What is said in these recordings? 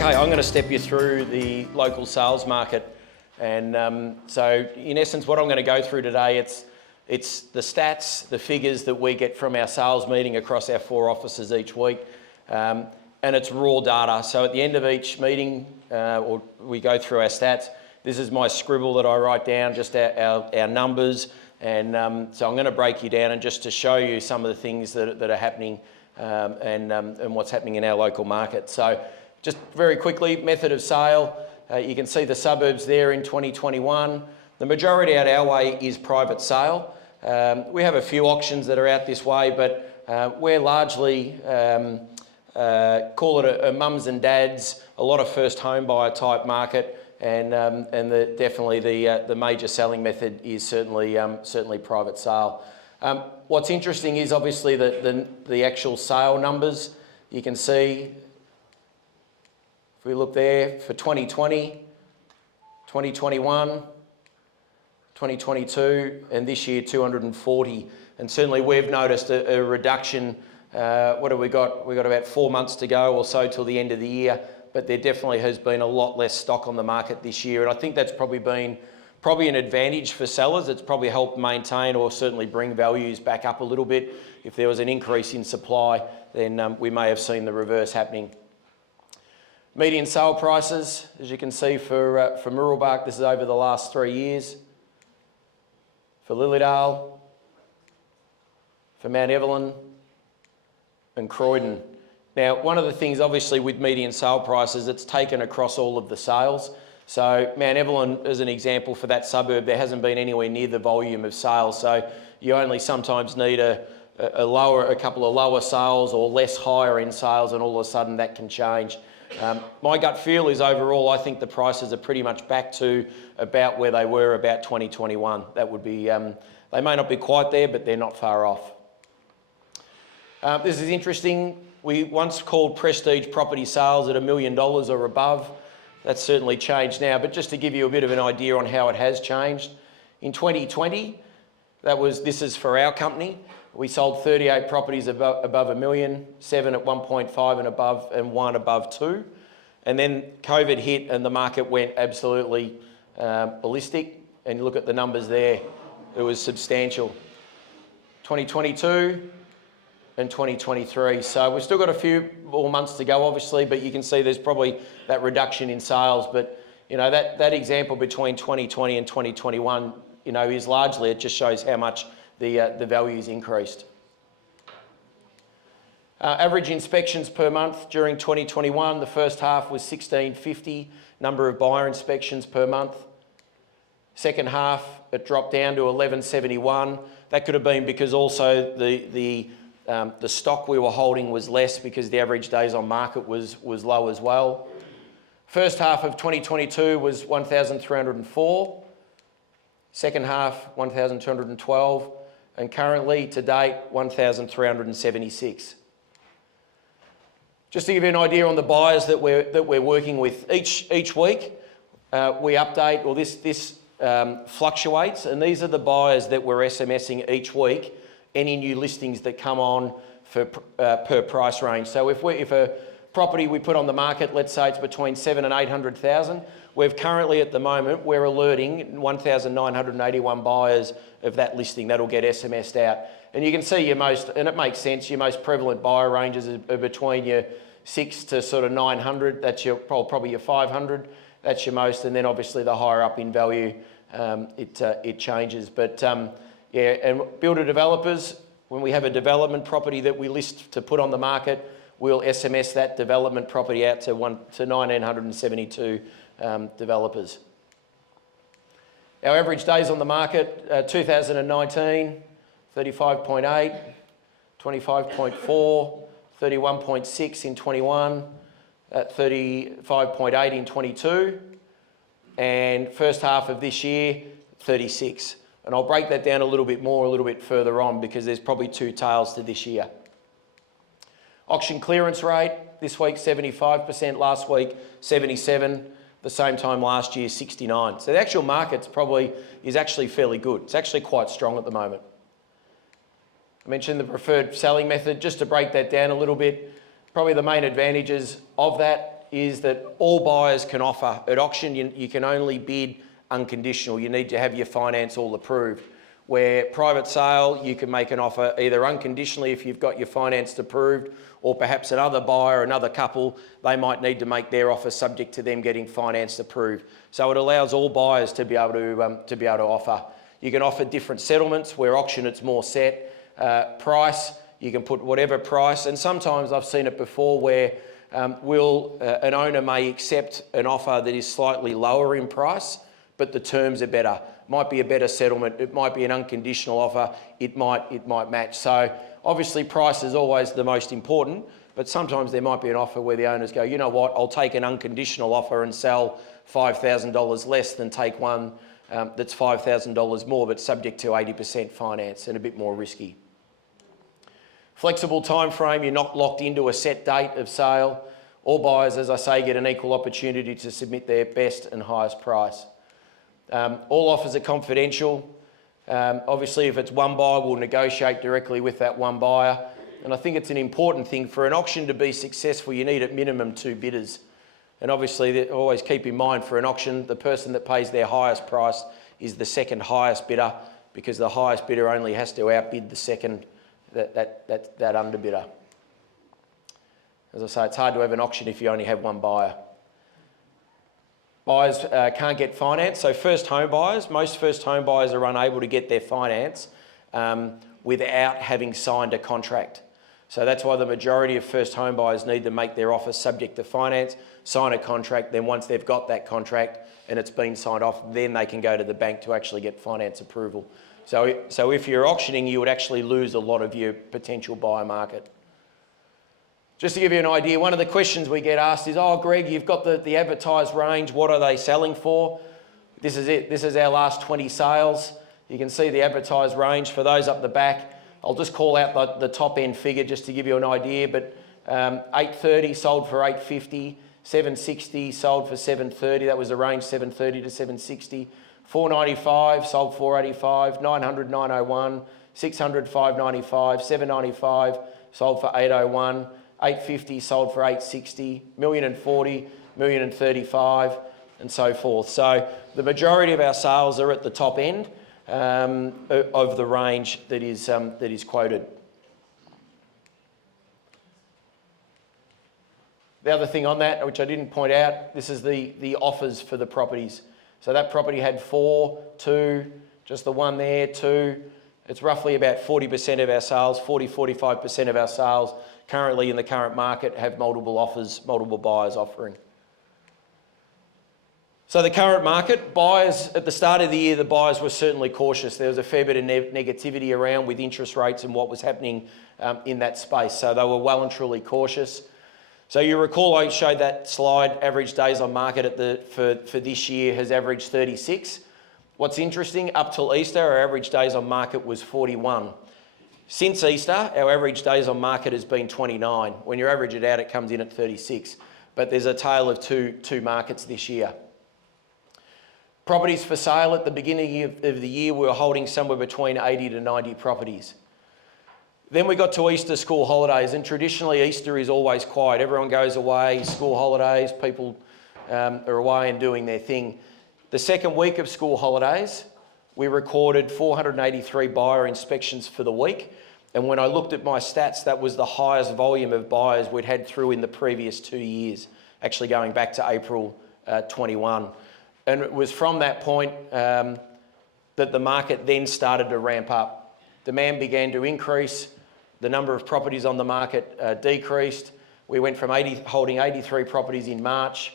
Okay, I'm going to step you through the local sales market, and so in essence what I'm going to go through today, it's the stats, the figures that we get from our sales meeting across our 4 offices each week, and it's raw data. So at the end of each meeting, or we go through our stats. This is my scribble that I write down, just our numbers, and so I'm going to break you down and just to show you some of the things that are happening and what's happening in our local market. So just very quickly, method of sale. You can see the suburbs there in 2021. The majority out our way is private sale. We have a few auctions that are out this way, but we're largely, call it a mums and dads, a lot of first home buyer type market, and definitely the major selling method is certainly private sale. What's interesting is obviously the actual sale numbers. You can see, if we look there, for 2020, 2021, 2022, and this year 240. And certainly we've noticed a reduction. What have we got? We've got about 4 months to go or so till the end of the year, but there definitely has been a lot less stock on the market this year. And I think that's probably been an advantage for sellers. It's probably helped maintain or certainly bring values back up a little bit. If there was an increase in supply, then we may have seen the reverse happening. Median sale prices, as you can see for Murrelbach, this is over the last 3 years. For Lilydale, for Mount Evelyn, and Croydon. Now, one of the things obviously with median sale prices, it's taken across all of the sales. So Mount Evelyn, as an example for that suburb, there hasn't been anywhere near the volume of sales. So you only sometimes need a couple of lower sales or less higher end sales, and all of a sudden that can change. My gut feel is overall, I think the prices are pretty much back to about where they were about 2021. That would be, they may not be quite there, but they're not far off. This is interesting. We once called prestige property sales at $1 million or above. That's certainly changed now, but just to give you a bit of an idea on how it has changed. In 2020, this is for our company, we sold 38 properties above $1 million, 7 at 1.5 and above, and 1 above 2. And then COVID hit and the market went absolutely ballistic. And you look at the numbers there, it was substantial. 2022 and 2023. So we've still got a few more months to go, obviously, but you can see there's probably that reduction in sales. But you know, that example between 2020 and 2021, you know, is largely, it just shows how much the value's increased. Average inspections per month during 2021, the first half was 1,650 number of buyer inspections per month. Second half, it dropped down to 1,171. That could have been because also the stock we were holding was less because the average days on market was low as well. First half of 2022 was 1,304. Second half, 1,212. And currently, to date, 1,376. Just to give you an idea on the buyers that we're working with, each week we update, or this fluctuates, and these are the buyers that we're SMSing each week, any new listings that come on for per price range. So if a property we put on the market, let's say it's between 700,000 and 800,000, we've currently at the moment, we're alerting 1,981 buyers of that listing that'll get SMS'd out. And you can see and it makes sense, your most prevalent buyer ranges are between your 6 to sort of 900, that's probably your 500, that's your most, and then obviously the higher up in value, it changes. But yeah, and builder developers, when we have a development property that we list to put on the market, we'll SMS that development property out to 1,972 developers. Our average days on the market, 2019, 35.8, 25.4, 31.6 in 21, 35.8 in 22, and first half of this year, 36. And I'll break that down a little bit further on, because there's probably 2 tails to this year. Auction clearance rate, this week 75%, last week 77%, the same time last year 69%. So the actual market is actually fairly good. It's actually quite strong at the moment. I mentioned the preferred selling method. Just to break that down a little bit, probably the main advantages of that is that all buyers can offer. At auction, you can only bid unconditional. You need to have your finance all approved. Where private sale, you can make an offer either unconditionally if you've got your finance approved, or perhaps another buyer, another couple, they might need to make their offer subject to them getting finance approved. So it allows all buyers to be able to offer. You can offer different settlements. Where auction, it's more set. Price, you can put whatever price, and sometimes I've seen it before where an owner may accept an offer that is slightly lower in price, but the terms are better. Might be a better settlement, it might be an unconditional offer, it might match. So obviously price is always the most important, but sometimes there might be an offer where the owners go, you know what, I'll take an unconditional offer and sell $5,000 less than take one that's $5,000 more, but subject to 80% finance and a bit more risky. Flexible time frame, you're not locked into a set date of sale. All buyers, as I say, get an equal opportunity to submit their best and highest price. All offers are confidential. Obviously, if it's one buyer, we'll negotiate directly with that one buyer. And I think it's an important thing. For an auction to be successful, you need at minimum 2 bidders. And obviously, always keep in mind, for an auction, the person that pays their highest price is the second highest bidder, because the highest bidder only has to outbid the second, that underbidder. As I say, it's hard to have an auction if you only have one buyer. Buyers can't get finance, so first home buyers, most first home buyers are unable to get their finance without having signed a contract. So that's why the majority of first home buyers need to make their offer subject to finance, sign a contract, then once they've got that contract and it's been signed off, then they can go to the bank to actually get finance approval. So if you're auctioning, you would actually lose a lot of your potential buyer market. Just to give you an idea, one of the questions we get asked is, oh, Greg, you've got the advertised range, what are they selling for? This is it, this is our last 20 sales. You can see the advertised range for those up the back. I'll just call out the top end figure just to give you an idea, but 830 sold for 850, 760 sold for 730, that was the range, 730 to 760. 495 sold 485, 900 901, 600 595, 795 sold for 801, 850 sold for 860, 1,040, 1,035, and so forth. So the majority of our sales are at the top end of the range that is quoted. The other thing on that, which I didn't point out, this is the offers for the properties. So that property had 4, 2, just the one there, 2. It's roughly about 40% of our sales, 45% of our sales currently in the current market have multiple offers, multiple buyers offering. So the current market, buyers, at the start of the year, the buyers were certainly cautious. There was a fair bit of negativity around with interest rates and what was happening in that space. So they were well and truly cautious. So you recall I showed that slide, average days on market for this year has averaged 36. What's interesting, up till Easter, our average days on market was 41. Since Easter, our average days on market has been 29. When you average it out, it comes in at 36. But there's a tale of two markets this year. Properties for sale at the beginning of the year, we were holding somewhere between 80 to 90 properties. Then we got to Easter school holidays, and traditionally Easter is always quiet. Everyone goes away, school holidays, people are away and doing their thing. The second week of school holidays, we recorded 483 buyer inspections for the week. And when I looked at my stats, that was the highest volume of buyers we'd had through in the previous 2 years, actually going back to April 21. And it was from that point that the market then started to ramp up. Demand began to increase. The number of properties on the market decreased. We went from holding 83 properties in March,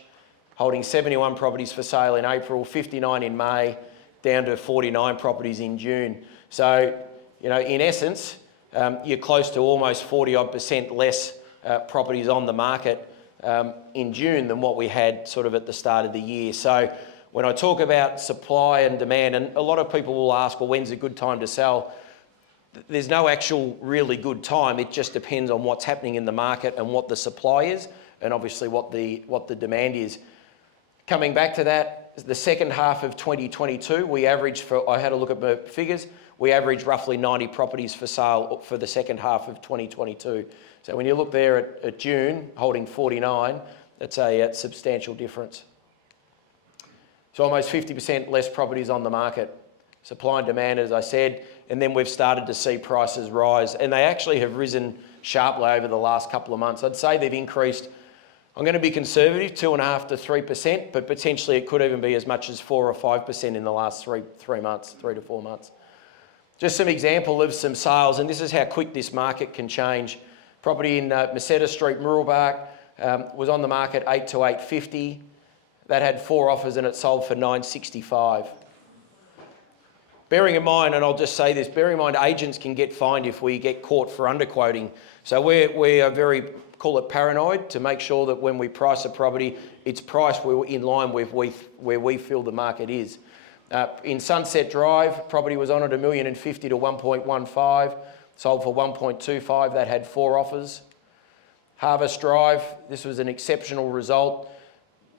holding 71 properties for sale in April, 59 in May, down to 49 properties in June. So, you know, in essence, you're close to almost 40% less properties on the market in June than what we had sort of at the start of the year. So when I talk about supply and demand, and a lot of people will ask, well, when's a good time to sell? There's no actual really good time. It just depends on what's happening in the market and what the supply is, and obviously what the demand is. Coming back to that, the second half of 2022, we averaged I had a look at my figures, we averaged roughly 90 properties for sale for the second half of 2022. So when you look there at June, holding 49, That's a substantial difference. So almost 50% less properties on the market. Supply and demand, as I said, and then we've started to see prices rise, and they actually have risen sharply over the last couple of months. I'd say they've increased, I'm going to be conservative, 2.5% to 3%, but potentially it could even be as much as 4 or 5% in the last 3 to 4 months. Just some example of some sales, and this is how quick this market can change. Property in Macetta Street, Muralbark, was on the market 8 to 850. That had 4 offers and it sold for 965. Bearing in mind, and I'll just say this, bearing in mind agents can get fined if we get caught for underquoting. So we are very, call it paranoid, to make sure that when we price a property, it's priced in line with where we feel the market is. In Sunset Drive, property was on at $1,050,000 to 1.15, sold for 1.25. That had 4 offers. Harvest Drive, this was an exceptional result.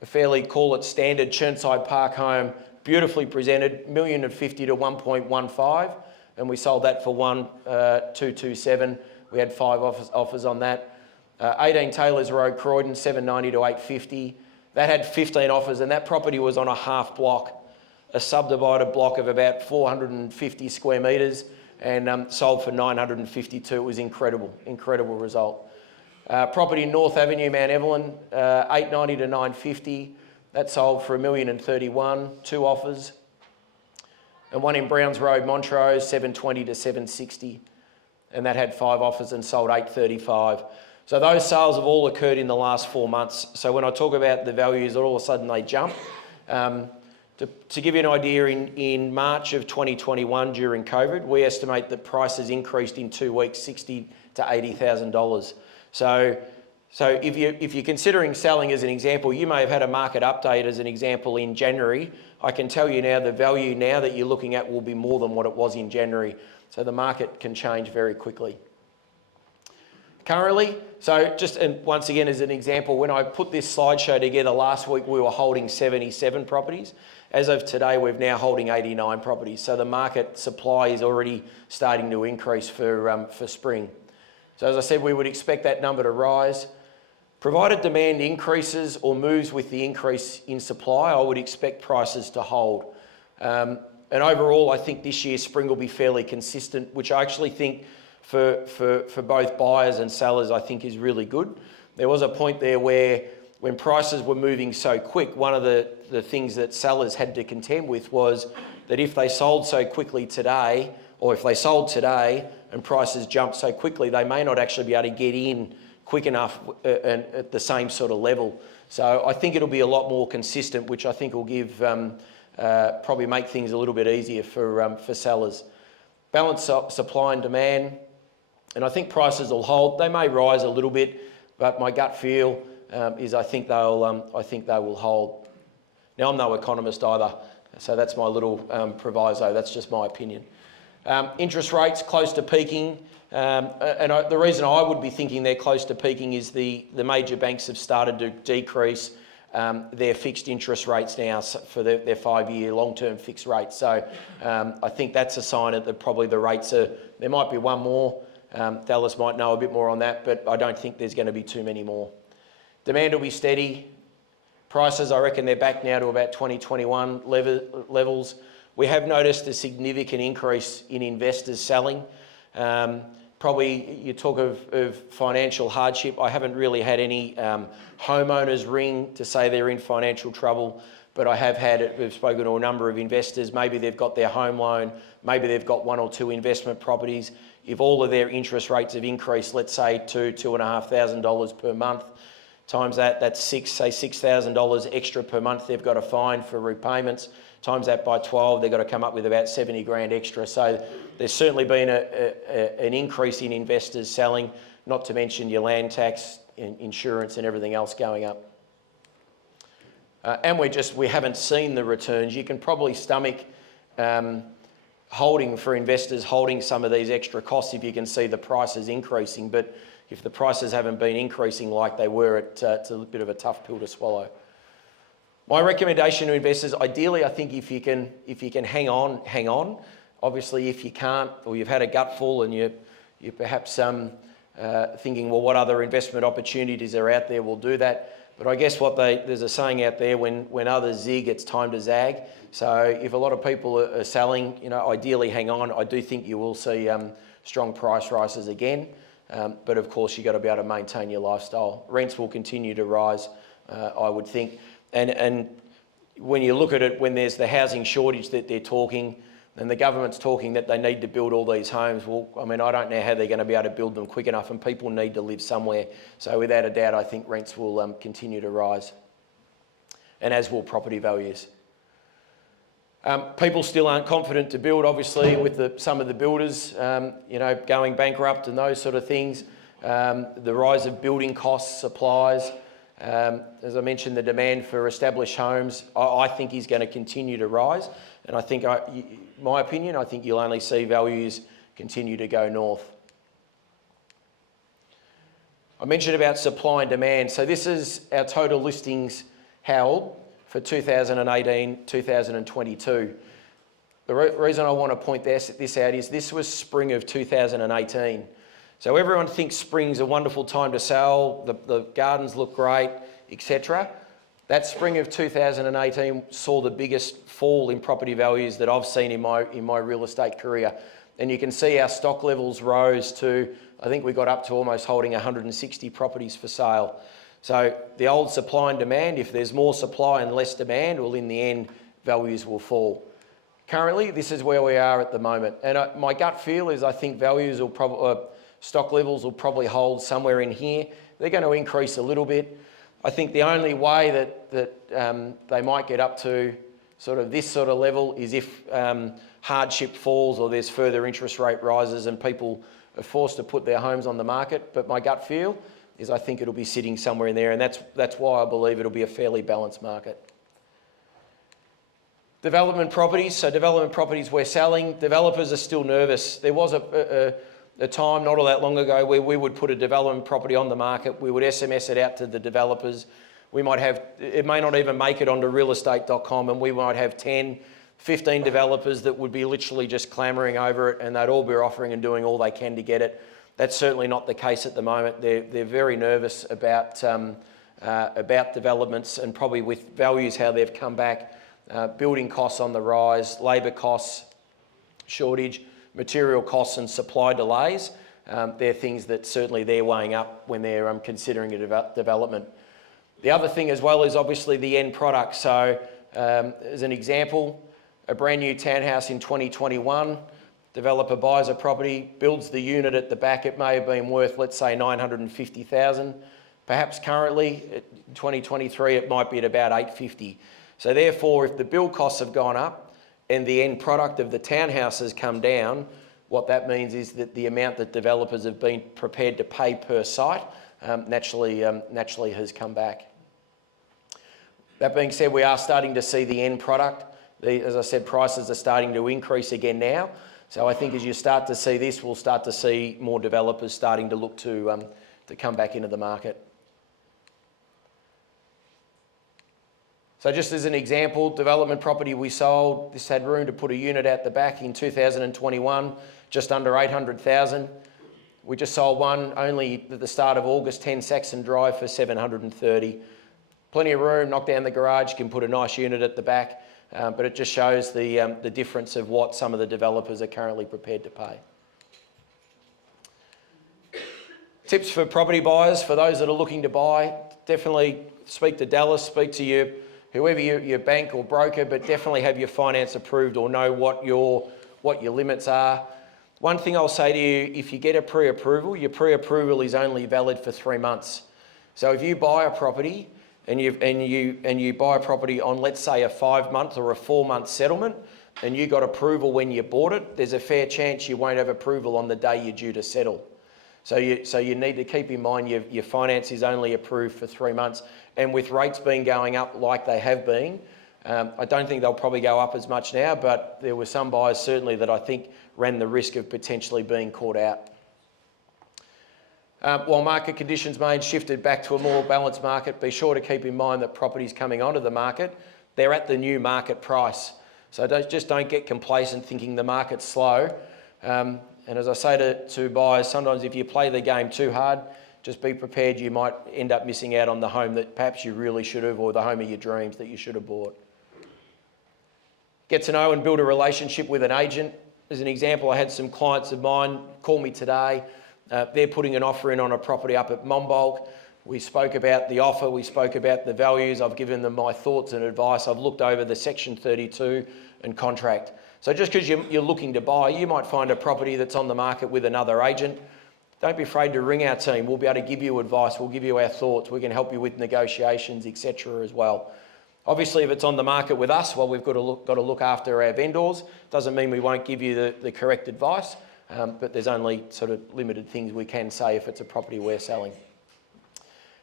A fairly, call it standard Chirnside Park home, beautifully presented, $1,050,000 to 1.15, and we sold that for 1.227. We had 5 offers on that. 18 Taylors Road, Croydon, $790 to 850. That had 15 offers, and that property was on a half block, a subdivided block of about 450 square metres, and sold for 952. It was incredible result. Property in North Avenue, Mount Evelyn, $890 to 950. That sold for $1,031,000, 2 offers. And one in Browns Road, Montrose, $720 to 760. And that had 5 offers and sold $835. So those sales have all occurred in the last 4 months. So when I talk about the values, all of a sudden they jump. To give you an idea, in March of 2021, during COVID, we estimate that prices increased in 2 weeks, $60,000 to $80,000. So if you're considering selling as an example, you may have had a market update as an example in January. I can tell you now the value now that you're looking at will be more than what it was in January. So the market can change very quickly. Currently, and once again as an example, when I put this slideshow together last week, we were holding 77 properties. As of today, we're now holding 89 properties. So the market supply is already starting to increase for spring. So as I said, we would expect that number to rise. Provided demand increases or moves with the increase in supply, I would expect prices to hold. And overall, I think this year spring will be fairly consistent, which I actually think for both buyers and sellers, I think is really good. There was a point there where when prices were moving so quick, one of the things that sellers had to contend with was that if they sold so quickly today, or if they sold today and prices jumped so quickly, they may not actually be able to get in quick enough and at the same sort of level. So I think it'll be a lot more consistent, which I think will give probably make things a little bit easier for sellers. Balanced supply and demand, and I think prices will hold. They may rise a little bit, but my gut feel is I think they will hold. Now I'm no economist either, so that's my little proviso. That's just my opinion. Interest rates close to peaking. The reason I would be thinking they're close to peaking is the major banks have started to decrease their fixed interest rates now for their 5-year long-term fixed rates. So I think that's a sign that probably the rates are, there might be one more. Dallas might know a bit more on that, but I don't think there's going to be too many more. Demand will be steady. Prices, I reckon they're back now to about 2021 levels. We have noticed a significant increase in investors selling. Probably you talk of financial hardship. I haven't really had any homeowners ring to say they're in financial trouble, but we've spoken to a number of investors. Maybe they've got their home loan, maybe they've got 1 or 2 investment properties. If all of their interest rates have increased, let's say $2,500 per month, times that's $6,000 extra per month they've got to find for repayments. Times that by 12, they've got to come up with about 70 grand extra. So there's certainly been an increase in investors selling, not to mention your land tax, insurance and everything else going up. And we haven't seen the returns. You can probably stomach holding for investors, holding some of these extra costs if you can see the prices increasing. But if the prices haven't been increasing like they were, it's a bit of a tough pill to swallow. My recommendation to investors, ideally, I think if you can hang on, hang on. Obviously, if you can't, or you've had a gutful and you're perhaps thinking, well, what other investment opportunities are out there, we'll do that. But I guess there's a saying out there, when others zig, it's time to zag. So if a lot of people are selling, ideally hang on. I do think you will see strong price rises again. But of course, you've got to be able to maintain your lifestyle. Rents will continue to rise, I would think. And when you look at it, when there's the housing shortage that they're talking, and the government's talking that they need to build all these homes, well, I mean, I don't know how they're going to be able to build them quick enough, and people need to live somewhere. So without a doubt, I think rents will continue to rise, and as will property values. People still aren't confident to build, obviously, with some of the builders, going bankrupt and those sort of things. The rise of building costs, supplies. As I mentioned, the demand for established homes, I think is going to continue to rise. And I think, my opinion, I think you'll only see values continue to go north. I mentioned about supply and demand. So this is our total listings held for 2018, 2022. The reason I want to point this out is this was spring of 2018. So everyone thinks spring's a wonderful time to sell, the gardens look great, etc. That spring of 2018 saw the biggest fall in property values that I've seen in my real estate career. And you can see our stock levels rose to, I think we got up to almost holding 160 properties for sale. So the old supply and demand, if there's more supply and less demand, well, in the end, values will fall. Currently, this is where we are at the moment. And my gut feel is I think values will probably, stock levels will probably hold somewhere in here. They're going to increase a little bit. I think the only way that they might get up to sort of this sort of level is if hardship falls or there's further interest rate rises and people are forced to put their homes on the market. But my gut feel is I think it'll be sitting somewhere in there, and that's why I believe it'll be a fairly balanced market. Development properties. So development properties we're selling. Developers are still nervous. There was a time not all that long ago where we would put a development property on the market. We would SMS it out to the developers. We might have, it may not even make it onto realestate.com, and we might have 10, 15 developers that would be literally just clamouring over it, and they'd all be offering and doing all they can to get it. That's certainly not the case at the moment. They're very nervous about developments, and probably with values how they've come back, building costs on the rise, labour costs, shortage, material costs and supply delays. They're things that certainly they're weighing up when they're considering a development. The other thing as well is obviously the end product. So as an example, a brand new townhouse in 2021, developer buys a property, builds the unit at the back. It may have been worth, let's say, $950,000. Perhaps currently, in 2023, it might be at about $850,000. So therefore, if the build costs have gone up and the end product of the townhouse has come down, what that means is that the amount that developers have been prepared to pay per site naturally has come back. That being said, we are starting to see the end product. As I said, prices are starting to increase again now. So I think as you start to see this, we'll start to see more developers starting to look to come back into the market. So just as an example, development property we sold, this had room to put a unit out the back in 2021, just under $800,000. We just sold one only at the start of August, 10 Saxon Drive for $730,000. Plenty of room, knock down the garage, you can put a nice unit at the back, but it just shows the difference of what some of the developers are currently prepared to pay. Tips for property buyers, for those that are looking to buy, definitely speak to Dallas, speak to whoever your bank or broker, but definitely have your finance approved or know what your limits are. One thing I'll say to you, if you get a pre-approval, your pre-approval is only valid for 3 months. So if you buy a property and you buy a property on, let's say, a 5-month or a 4-month settlement, and you got approval when you bought it, there's a fair chance you won't have approval on the day you're due to settle. So you need to keep in mind your finance is only approved for 3 months. And with rates being going up like they have been, I don't think they'll probably go up as much now, but there were some buyers certainly that I think ran the risk of potentially being caught out. While market conditions may have shifted back to a more balanced market, be sure to keep in mind that properties coming onto the market, they're at the new market price. So just don't get complacent thinking the market's slow. And as I say to buyers, sometimes if you play the game too hard, just be prepared you might end up missing out on the home that perhaps you really should have, or the home of your dreams that you should have bought. Get to know and build a relationship with an agent. As an example, I had some clients of mine call me today. They're putting an offer in on a property up at Monbulk. We spoke about the offer, we spoke about the values, I've given them my thoughts and advice, I've looked over the Section 32 and contract. So just because you're looking to buy, you might find a property that's on the market with another agent. Don't be afraid to ring our team. We'll be able to give you advice, we'll give you our thoughts, we can help you with negotiations, etc. as well. Obviously, if it's on the market with us, well, we've got to look after our vendors. Doesn't mean we won't give you the correct advice, but there's only sort of limited things we can say if it's a property we're selling.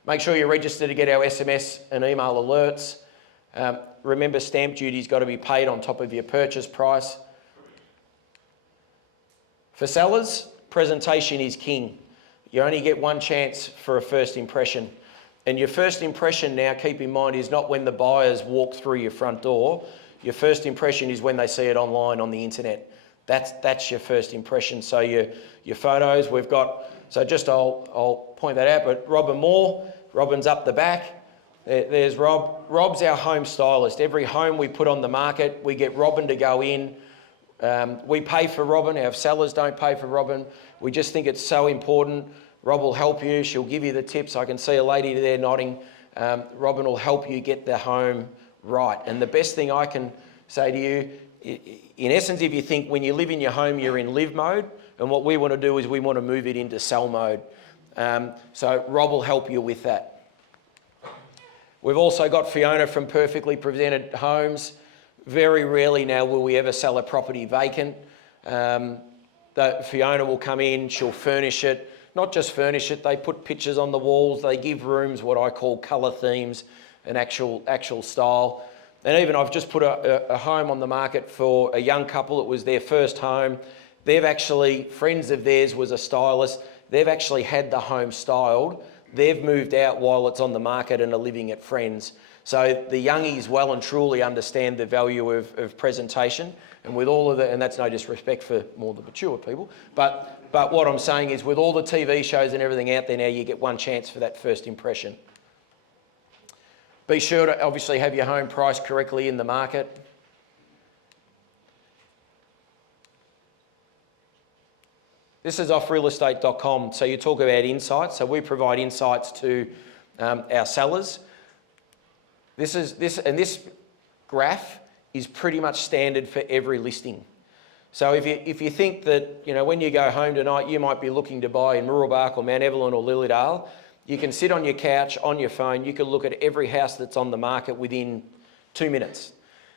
Make sure you're registered to get our SMS and email alerts. Remember, stamp duty's got to be paid on top of your purchase price. For sellers, presentation is king. You only get one chance for a first impression. And your first impression now, keep in mind, is not when the buyers walk through your front door. Your first impression is when they see it online on the internet. That's your first impression. So your photos, we've got, so just I'll point that out, but Robin Moore, Robin's up the back. There's Rob. Rob's our home stylist. Every home we put on the market, we get Robin to go in. We pay for Robin. Our sellers don't pay for Robin. We just think it's so important. Rob will help you. She'll give you the tips. I can see a lady there nodding. Robin will help you get the home right. And the best thing I can say to you, in essence, if you think when you live in your home, you're in live mode, and what we want to do is we want to move it into sell mode. So Rob will help you with that. We've also got Fiona from Perfectly Presented Homes. Very rarely now will we ever sell a property vacant. Fiona will come in, she'll furnish it. Not just furnish it, they put pictures on the walls, they give rooms what I call colour themes and actual style. And even I've just put a home on the market for a young couple. It was their first home. They've actually, friends of theirs was a stylist. They've actually had the home styled. They've moved out while it's on the market and are living at friends. So the youngies well and truly understand the value of presentation. And with all of the, and that's no disrespect for more the mature people, but what I'm saying is with all the TV shows and everything out there now, you get one chance for that first impression. Be sure to obviously have your home priced correctly in the market. This is off realestate.com. So you talk about insights. So we provide insights to our sellers. This graph is pretty much standard for every listing. So if you think that, you know, when you go home tonight, you might be looking to buy in Mooroolbark or Mount Evelyn or Lilydale, you can sit on your couch, on your phone, you can look at every house that's on the market within 2 minutes.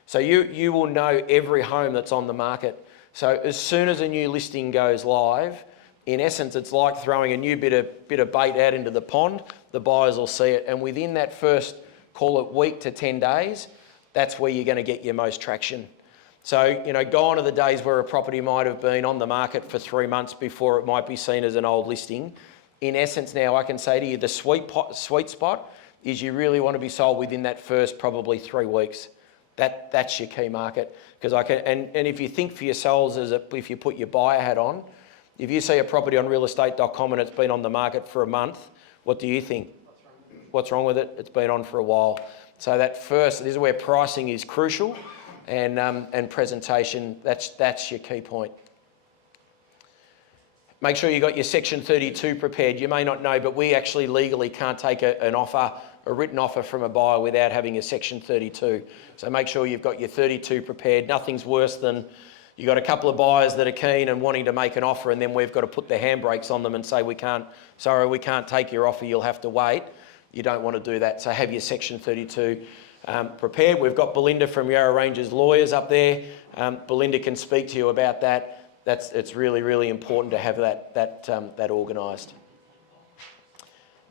So you will know every home that's on the market. So as soon as a new listing goes live, in essence, it's like throwing a new bit of bait out into the pond. The buyers will see it, and within that first, call it week to 10 days, that's where you're going to get your most traction. So, you know, gone are the days where a property might have been on the market for 3 months before it might be seen as an old listing. In essence, now I can say to you, the sweet spot is you really want to be sold within that first probably 3 weeks. That's your key market. Because and if you think for yourselves, if you put your buyer hat on, if you see a property on realestate.com and it's been on the market for a month, what do you think? What's wrong with it? It's been on for a while. So this is where pricing is crucial, and presentation, that's your key point. Make sure you got your Section 32 prepared. You may not know, but we actually legally can't take a written offer from a buyer without having a Section 32. So make sure you've got your 32 prepared. Nothing's worse than you've got a couple of buyers that are keen and wanting to make an offer, and then we've got to put the handbrakes on them and say, we can't take your offer, you'll have to wait. You don't want to do that. So have your Section 32 prepared. We've got Belinda from Yarra Ranges Lawyers up there. Belinda can speak to you about that. It's really, really important to have that organised.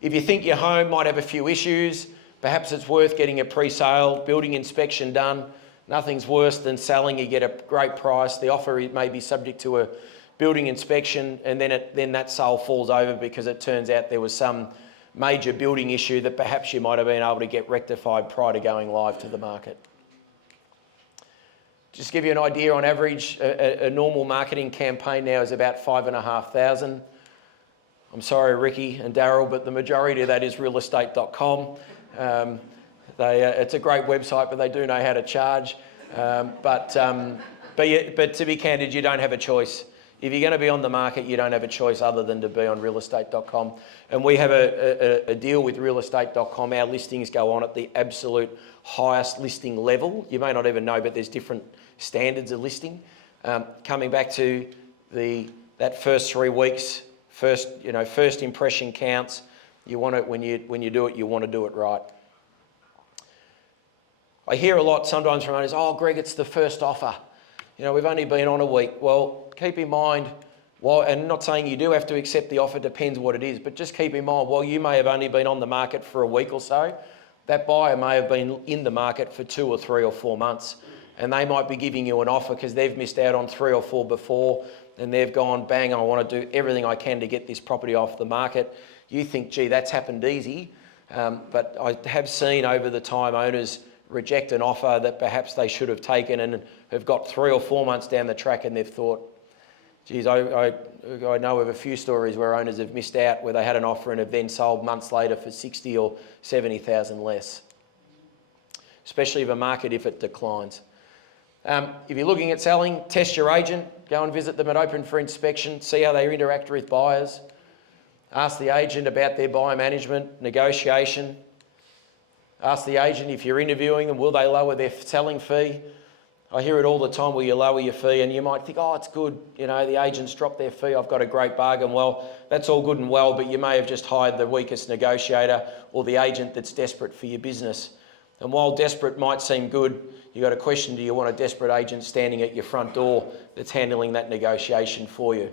If you think your home might have a few issues, perhaps it's worth getting a pre-sale, building inspection done. Nothing's worse than selling. You get a great price. The offer may be subject to a building inspection, and then that sale falls over because it turns out there was some major building issue that perhaps you might have been able to get rectified prior to going live to the market. Just to give you an idea, on average, a normal marketing campaign now is about $5,500. I'm sorry, Ricky and Daryl, but the majority of that is realestate.com. It's a great website, but they do know how to charge. But to be candid, you don't have a choice. If you're going to be on the market, you don't have a choice other than to be on realestate.com. And we have a deal with realestate.com. Our listings go on at the absolute highest listing level. You may not even know, but there's different standards of listing. Coming back to that first 3 weeks, first impression counts. You want it when you do it, you want to do it right. I hear a lot sometimes from owners, oh, Greg, it's the first offer. We've only been on a week. Well, keep in mind, and not saying you do have to accept the offer, depends what it is, but just keep in mind, while you may have only been on the market for a week or so, that buyer may have been in the market for 2 or 3 or 4 months, and they might be giving you an offer because they've missed out on 3 or 4 before, and they've gone, bang, I want to do everything I can to get this property off the market. You think, gee, that's happened easy, but I have seen over the time owners reject an offer that perhaps they should have taken and have got 3 or 4 months down the track and they've thought, geez, I know of a few stories where owners have missed out where they had an offer and have then sold months later for 60 or 70,000 less, especially if a market, if it declines. If you're looking at selling, test your agent, go and visit them at open for inspection, see how they interact with buyers, ask the agent about their buyer management, negotiation. Ask the agent if you're interviewing them, will they lower their selling fee? I hear it all the time, will you lower your fee? And you might think, oh, it's good, the agents dropped their fee, I've got a great bargain. Well, that's all good and well, but you may have just hired the weakest negotiator or the agent that's desperate for your business. And while desperate might seem good, you've got to question, do you want a desperate agent standing at your front door that's handling that negotiation for you?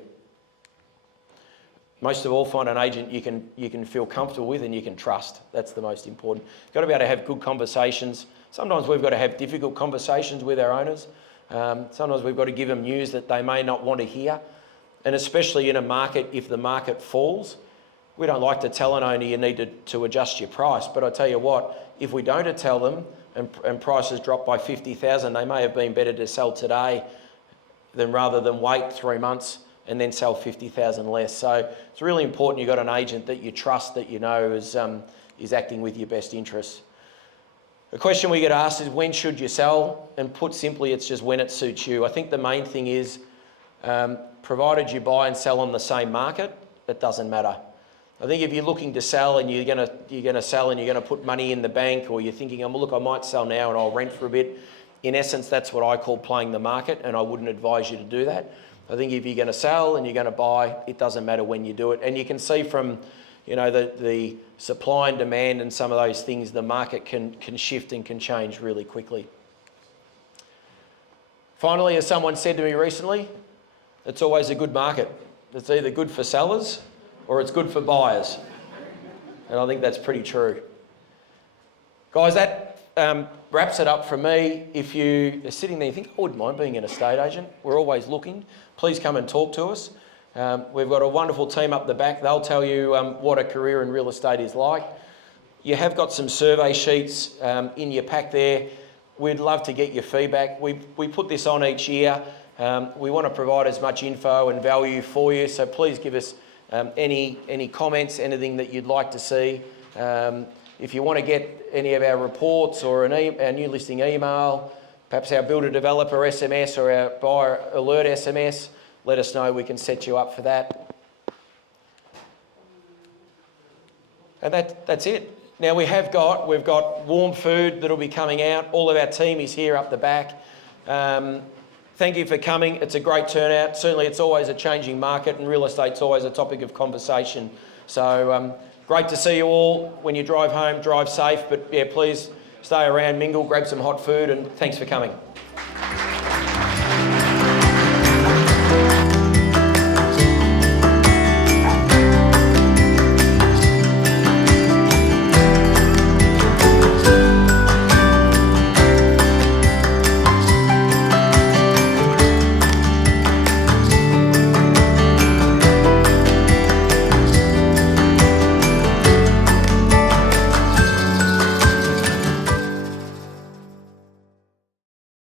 Most of all, find an agent you can feel comfortable with and you can trust. That's the most important. You've got to be able to have good conversations. Sometimes we've got to have difficult conversations with our owners. Sometimes we've got to give them news that they may not want to hear. And especially in a market, if the market falls, we don't like to tell an owner you need to adjust your price. But I tell you what, if we don't tell them and prices drop by 50,000, they may have been better to sell today rather than wait 3 months and then sell 50,000 less. So it's really important you've got an agent that you trust, that you know is acting with your best interests. The question we get asked is, when should you sell? And put simply, it's just when it suits you. I think the main thing is, provided you buy and sell on the same market, it doesn't matter. I think if you're looking to sell and you're gonna sell and you're gonna put money in the bank, or you're thinking, look, I might sell now and I'll rent for a bit. In essence, that's what I call playing the market, and I wouldn't advise you to do that. I think if you're going to sell and you're going to buy, it doesn't matter when you do it. And you can see from, the supply and demand and some of those things, the market can shift and can change really quickly. Finally, as someone said to me recently, it's always a good market. It's either good for sellers or it's good for buyers. And I think that's pretty true. Guys, that wraps it up for me. If you are sitting there and think, I wouldn't mind being an estate agent, we're always looking, please come and talk to us. We've got a wonderful team up the back. They'll tell you what a career in real estate is like. You have got some survey sheets in your pack there. We'd love to get your feedback. We put this on each year. We want to provide as much info and value for you, so please give us any comments, anything that you'd like to see. If you want to get any of our reports or our new listing email, perhaps our builder developer SMS or our buyer alert SMS, let us know. We can set you up for that. And that's it. Now we've got warm food that'll be coming out. All of our team is here up the back. Thank you for coming. It's a great turnout. Certainly it's always a changing market, and real estate's always a topic of conversation. So great to see you all. When you drive home, drive safe, but yeah, please stay around, mingle, grab some hot food, and thanks for coming.